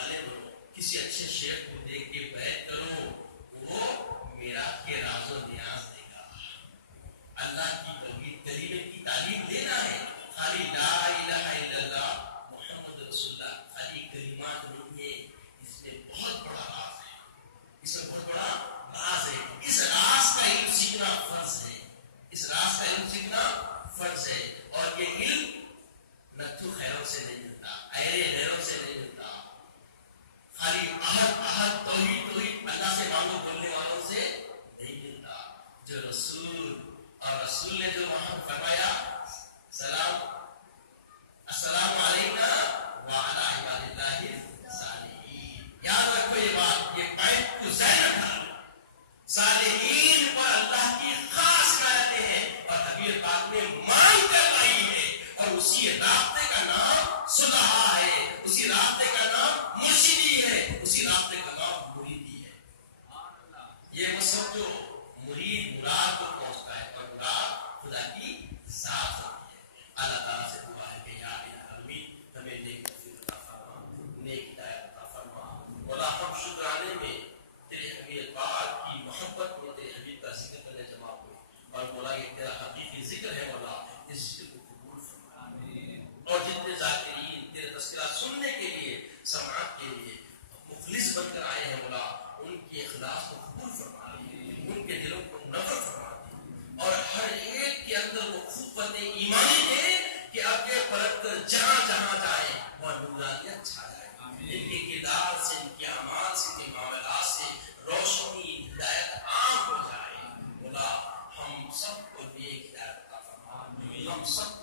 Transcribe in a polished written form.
والے بنو، کسی اچھے شیخ کو دیکھ کے بیعت کرو، وہ میرا کے راز و نیاز دے گا۔ اللہ کی توحید کلمے کی تعلیم دینا ہے، خالی لا الہ الا اللہ محمد رسول اللہ خالی کلمات نہیں ہے، اس میں بہت بڑا راز ہے، اس میں بہت بڑا راز ہے۔ اس راز کا علم سیکھنا فرض ہے، اس راز کا علم سیکھنا فرض ہے، اور یہ علم نتھو خیروں سے نہیں ملتا، ایرے غیروں سے نہیں ملتا، خالی احد احد توحید توحید اللہ سے مانگو بولنے والوں سے نہیں ملتا۔ جو رسول اور رسول نے جو وہاں فرمایا السلام علیکم وعلی عباد اللہ الصالحین، یاد رکھو یہ بات، یہ پوائنٹ کو ذہن رکھنا، صالحین پر اللہ کی خاص عنایتیں ہیں، اور حبیب پاک نے مانگ کر لائی ہے، اور اسی رابطے کا نام صلحاء ہے، اسی رابطے کا نام مرشدی ہے، اسی رابطے کا نام مریدی ہے۔ یہ وہ سب جو مرید مراد کو پہنچتا ہے، اور مراد خدا کی ذات ہوتی ہے۔ اللہ تعالیٰ سے دعا ہے کہ یا الہ العالمین ہمیں نیک توفیق عطا فرما، نیک ہدایت عطا فرما۔ مولا ہم شکرانے میں تیرے حبیب پاک کی محبت میں تیرے حبیب کا ذکر کرنے جمع ہوئے، اور مولا یہ تیرا حقیقی ذکر ہے، مولا اس ذکر کو قبول فرما، اور جتنے ذاکرین تیرے تذکرہ سننے کے لیے سماعت کے لیے مخلص بن کر آئے ہیں، مولا ان کے اخلاص کو قبول فرما، ان کے دلوں کو نور فرما دے، اور ہر ایک کے اندر وہ قوت ایمانی دے کہ آگے پلٹ کر جہاں جہاں جائے وہ نورانیت چھا جائے، ان کے کردار سے، ان کے اعمال سے، ان کے معاملات سے روشنی ہدایت عام ہو جائے۔ مولا ہم سب کو نیک ہدایت عطا فرما، ہم سب